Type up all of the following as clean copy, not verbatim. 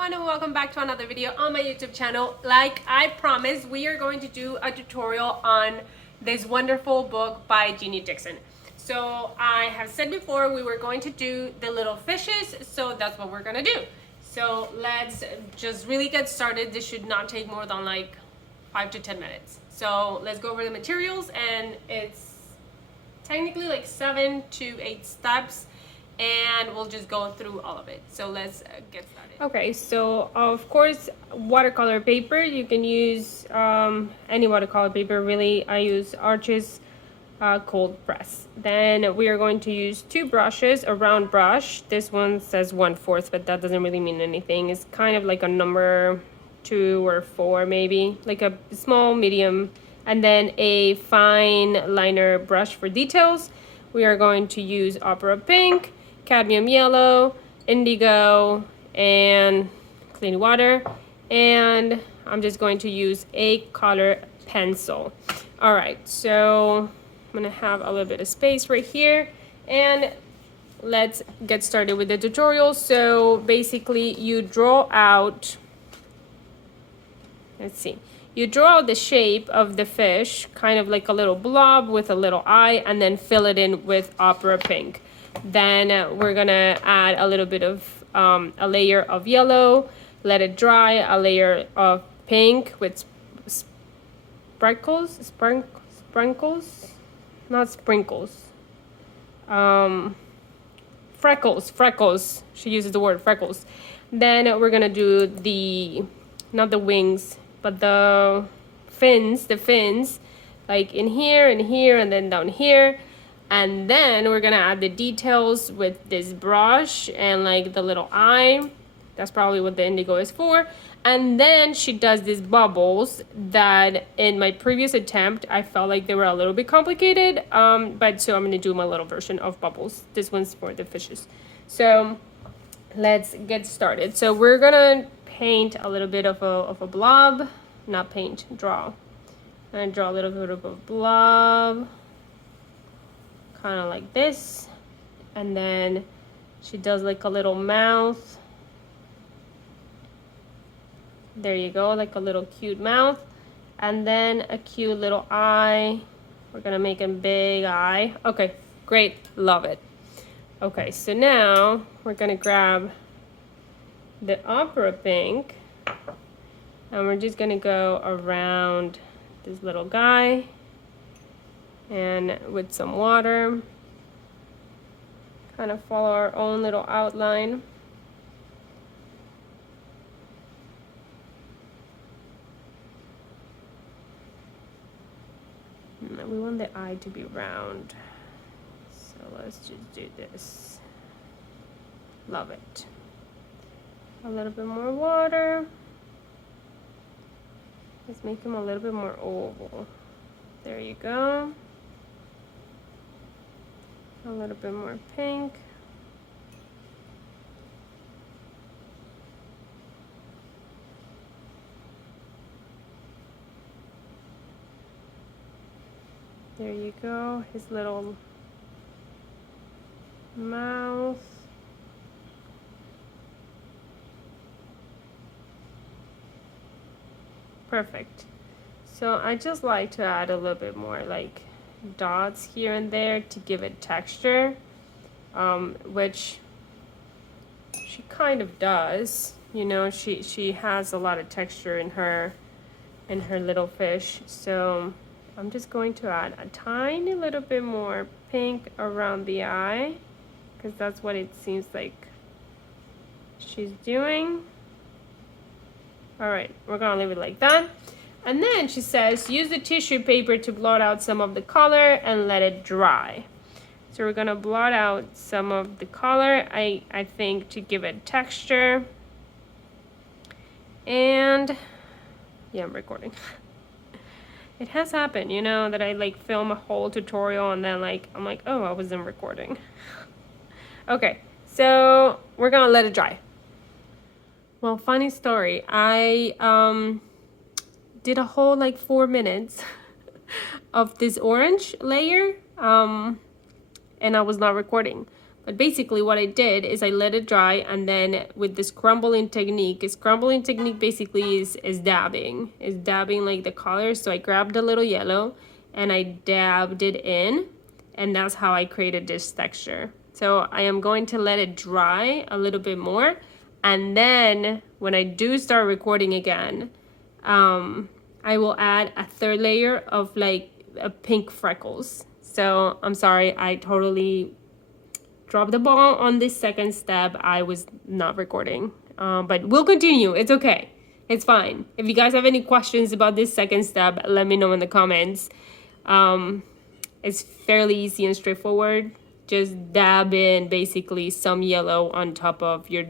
everyone, and welcome back to another video on my YouTube channel. Like I promised, we are going to do a tutorial on this wonderful book by Jeannie Dixon. So I have said before we were going to do the little fishes, so that's what we're gonna do. So let's just really get started. This should not take more than like 5 to 10 minutes. So let's go over the materials, and it's technically like 7 to 8 steps, and we'll just go through all of it. So let's get started. Okay, so of course watercolor paper. You can use any watercolor paper really. I use Arches cold press. Then we are going to use 2 brushes, a round brush. This one says 1/4, but that doesn't really mean anything. It's kind of like a number 2 or 4 maybe, like a small medium. And then a fine liner brush for details. We are going to use opera pink, cadmium yellow, indigo, and clean water. And I'm just going to use a color pencil. All right, so I'm gonna have a little bit of space right here, and let's get started with the tutorial. So basically you draw out, you draw out the shape of the fish, kind of like a little blob with a little eye, and then fill it in with opera pink. Then we're gonna add a little bit of a layer of yellow, let it dry, a layer of pink with sprinkles, not sprinkles, freckles. She uses the word freckles. Then we're gonna do not the wings, but the fins, like in here, and then down here. And then we're gonna add the details with this brush and like the little eye. That's probably what the indigo is for. And then she does these bubbles that in my previous attempt, I felt like they were a little bit complicated. But so I'm gonna do my little version of bubbles. This one's for the fishes. So let's get started. So we're gonna paint a little bit of a blob, not paint, draw. And draw a little bit of a blob, kind of like this. And then she does like a little mouth. There you go, like a little cute mouth. And then a cute little eye. We're gonna make a big eye. Okay, great, love it. Okay, so now we're gonna grab the opera pink, and we're just gonna go around this little guy, and with some water, kind of follow our own little outline. We want the eye to be round, so let's just do this. Love it. A little bit more water. Let's make him a little bit more oval. There you go. A little bit more pink. There you go, his little mouth. Perfect. So I just like to add a little bit more like dots here and there to give it texture, which she kind of does. You know, she has a lot of texture in her little fish. So I'm just going to add a tiny little bit more pink around the eye, because that's what it seems like she's doing. All right, we're gonna leave it like that. And then she says, use the tissue paper to blot out some of the color and let it dry. So we're gonna blot out some of the color, I think, to give it texture. And yeah, I'm recording. It has happened, you know, that I like film a whole tutorial and then like, I'm like, oh, I wasn't recording. Okay, so we're gonna let it dry. Well, funny story. I did a whole like 4 minutes of this orange layer, and I was not recording. But basically what I did is I let it dry, and then with this crumbling technique basically is dabbing like the color. So I grabbed a little yellow and I dabbed it in, and that's how I created this texture. So I am going to let it dry a little bit more, and then when I do start recording again, I will add a third layer of like a pink freckles. So I'm sorry, I totally dropped the ball on this second step. I was not recording, but we'll continue. It's okay. It's fine. If you guys have any questions about this second step, let me know in the comments. It's fairly easy and straightforward. Just dab in basically some yellow on top of your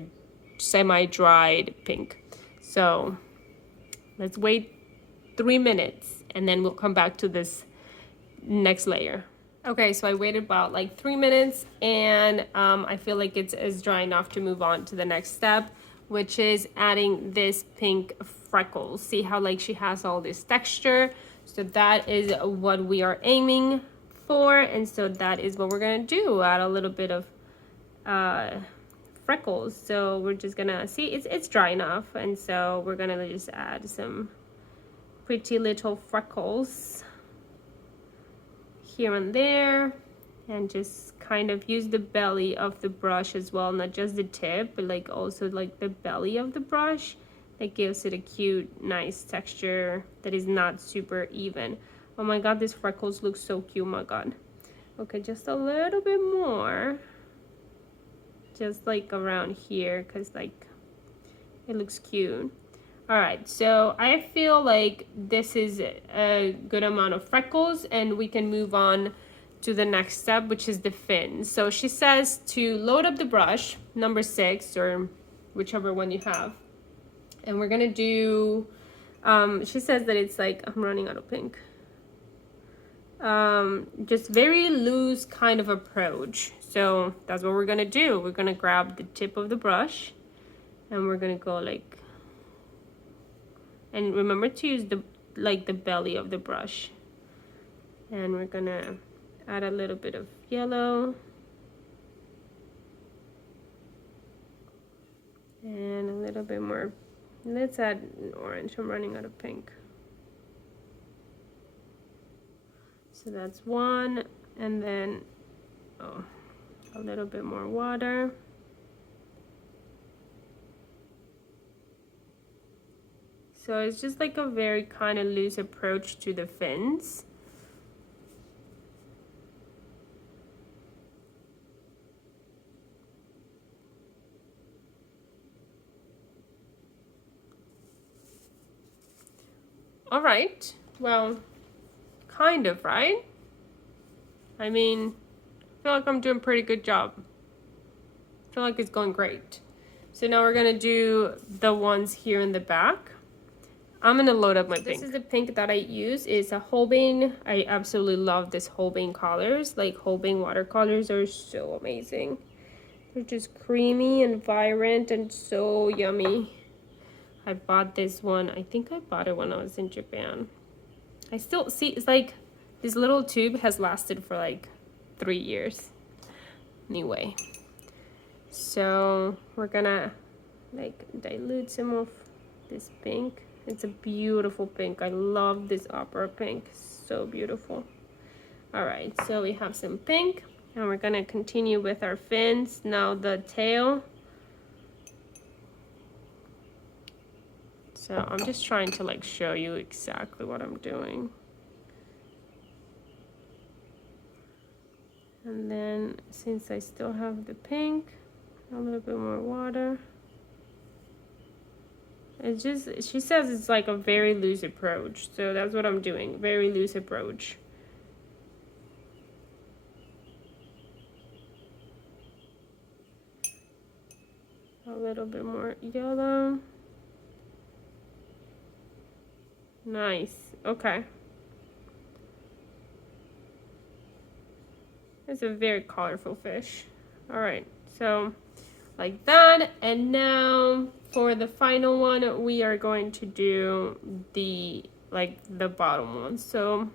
semi-dried pink. So let's wait 3 minutes and then we'll come back to this next layer. Okay, so I waited about like 3 minutes, and I feel like it's dry enough to move on to the next step, which is adding this pink freckles. See how like she has all this texture? So that is what we are aiming for, and so that is what we're gonna do. Add a little bit of freckles. So we're just gonna see it's dry enough, and so we're gonna just add some pretty little freckles here and there, and just kind of use the belly of the brush as well, not just the tip, but like also like the belly of the brush. That gives it a cute, nice texture that is not super even. Oh my god, these freckles look so cute, my god. Okay, just a little bit more, just like around here, because like it looks cute. All right, so I feel like this is a good amount of freckles, and we can move on to the next step, which is the fins. So she says to load up the brush, number 6 or whichever one you have. And we're gonna do, she says that it's like, I'm running out of pink. Just very loose kind of approach. So that's what we're gonna do. We're gonna grab the tip of the brush and we're gonna go like, and remember to use the belly of the brush. And we're gonna add a little bit of yellow. And a little bit more. Let's add an orange. I'm running out of pink. So that's one. And then, a little bit more water. So it's just like a very kind of loose approach to the fins. All right, well, kind of, right? I mean, I feel like I'm doing a pretty good job. I feel like it's going great. So now we're gonna do the ones here in the back. I'm gonna load up my pink. This is the pink that I use. It's a Holbein. I absolutely love this Holbein colors. Like Holbein watercolors are so amazing. They're just creamy and vibrant and so yummy. I bought this one. I think I bought it when I was in Japan. I still see, it's like this little tube has lasted for like 3 years. Anyway, so we're gonna like dilute some of this pink. It's a beautiful pink. I love this opera pink. So beautiful. All right, so we have some pink, and we're gonna continue with our fins. Now the tail. So I'm just trying to like show you exactly what I'm doing. And then since I still have the pink, a little bit more water. It's just, she says it's like a very loose approach. So that's what I'm doing, very loose approach. A little bit more yellow. Nice, okay. It's a very colorful fish. All right, so like that. And now for the final one, we are going to do the bottom one. So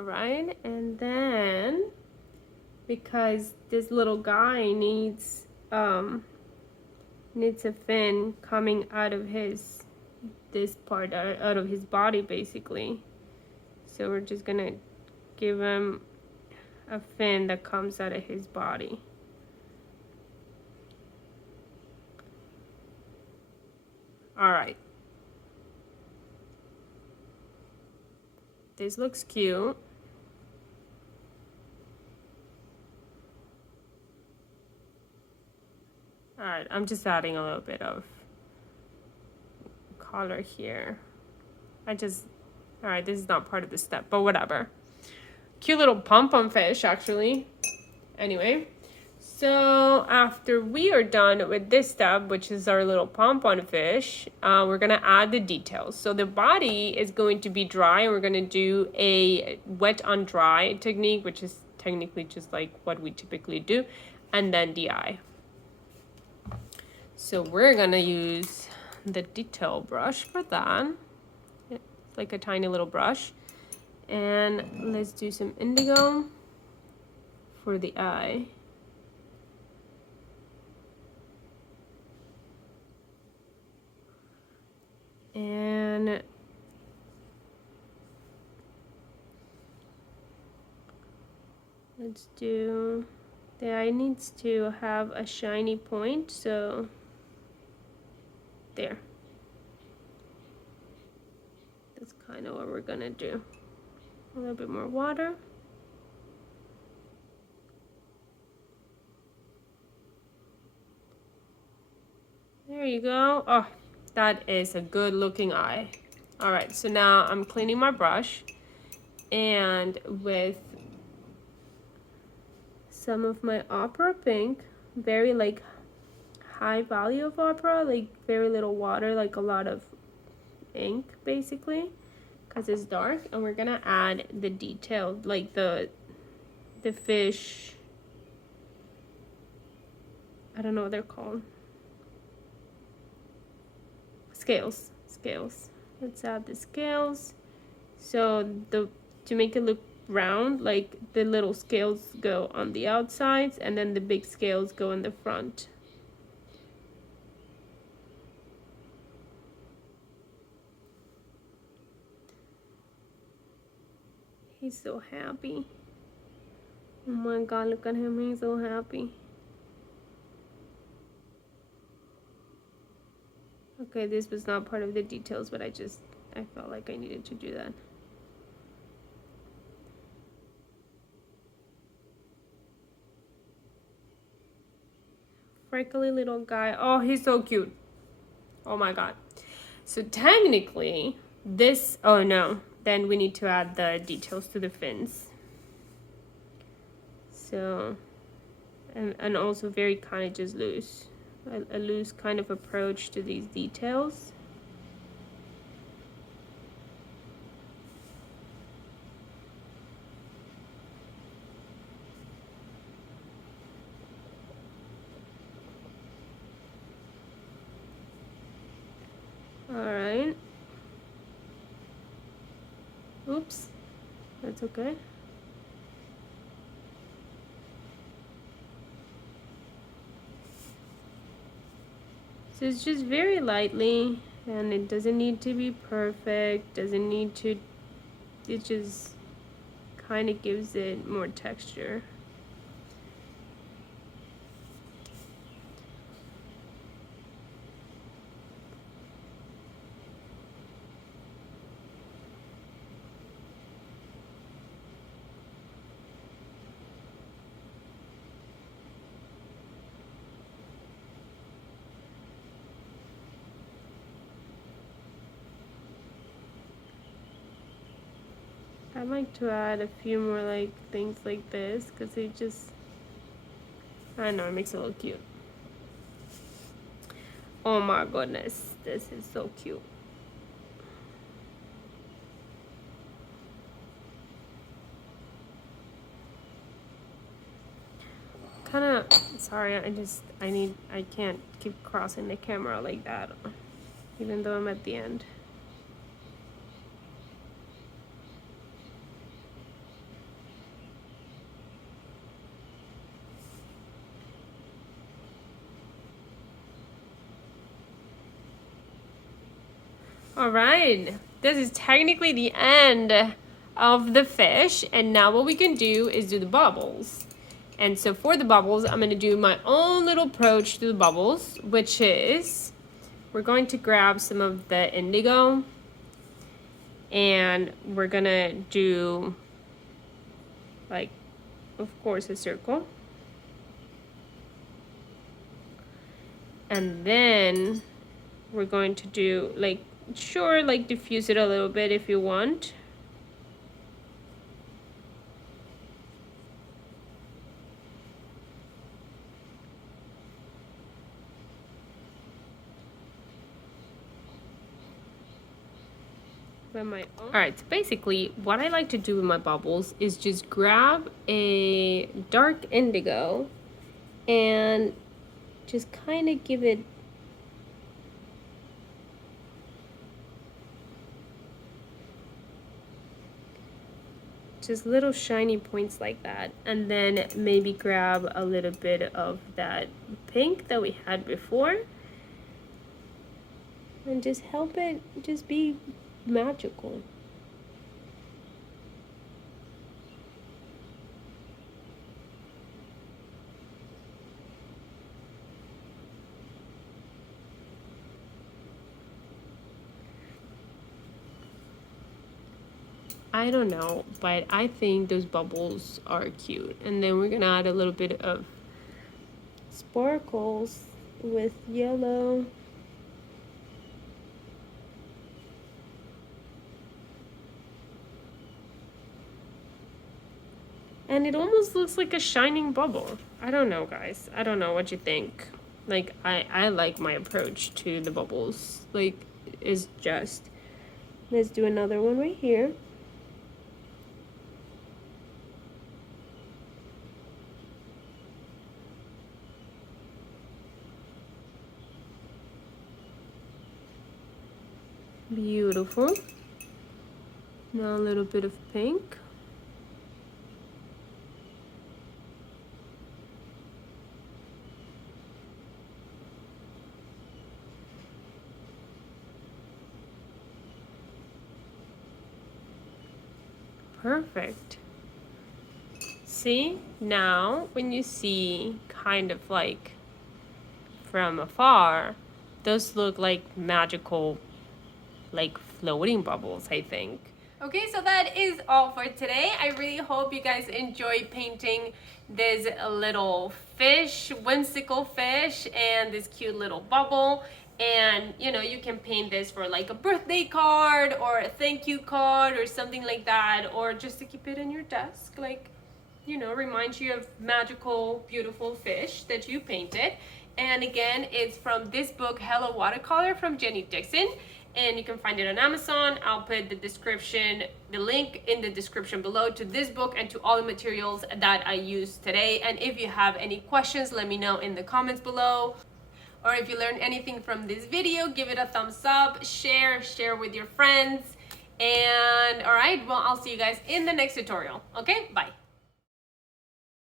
All right, and then because this little guy needs a fin coming out of this part out of his body basically, so we're just gonna give him a fin that comes out of his body. All right, this looks cute. All right, I'm just adding a little bit of color here. All right, this is not part of the step, but whatever. Cute little pom-pom fish, actually. Anyway, so after we are done with this step, which is our little pom-pom fish, we're gonna add the details. So the body is going to be dry, and we're gonna do a wet on dry technique, which is technically just like what we typically do, and then the eye. So we're gonna use the detail brush for that. It's like a tiny little brush. And let's do some indigo for the eye. And let's do, the eye needs to have a shiny point, so there. That's kind of what we're gonna do. A little bit more water. There you go. Oh, that is a good looking eye. All right, so now I'm cleaning my brush, and with some of my opera pink, very like high value of opera, like very little water, like a lot of ink basically, because it's dark, and we're gonna add the detail, like the fish, I don't know what they're called, scales. Let's add the scales. So to make it look round, like the little scales go on the outsides, and then the big scales go in the front. He's so happy. Oh my god, look at him, he's so happy. Okay, this was not part of the details, but I felt like I needed to do that. Freckly little guy. Oh, he's so cute. Oh my god. So technically, this, oh no, then we need to add the details to the fins. So, and also very kind of just loose. A loose kind of approach to these details. All right. Oops, that's okay. So it's just very lightly, and it doesn't need to be perfect, doesn't need to, it just kind of gives it more texture. I like to add a few more like things like this, because it just, I don't know, it makes it look cute. Oh my goodness, this is so cute. Kind of, sorry, I can't keep crossing the camera like that, even though I'm at the end. All right, this is technically the end of the fish, and now what we can do is do the bubbles. And so for the bubbles, I'm gonna do my own little approach to the bubbles, which is we're going to grab some of the indigo and we're gonna do, like, of course, a circle. And then we're going to do, like, sure, like diffuse it a little bit if you want. All right, so basically what I like to do with my bubbles is just grab a dark indigo and just kind of give it just little shiny points like that, and then maybe grab a little bit of that pink that we had before and just help it just be magical. I don't know, but I think those bubbles are cute. And then we're gonna add a little bit of sparkles with yellow. And it almost looks like a shining bubble. I don't know, guys. I don't know what you think. Like, I like my approach to the bubbles. Like, is just, let's do another one right here. Beautiful. Now a little bit of pink. Perfect. See, now when you see kind of like from afar, those look like magical, like floating bubbles, I think. Okay, so that is all for today. I really hope you guys enjoy painting this little fish, whimsical fish, and this cute little bubble. And you know, you can paint this for like a birthday card or a thank you card or something like that, or just to keep it in your desk, like, you know, reminds you of magical, beautiful fish that you painted. And again, it's from this book, Hello Watercolor, from Jenny Dixon. And you can find it on Amazon. I'll put the link in the description below to this book and to all the materials that I used today. And if you have any questions, let me know in the comments below. Or if you learned anything from this video, give it a thumbs up, share with your friends. And all right, well, I'll see you guys in the next tutorial. Okay, bye.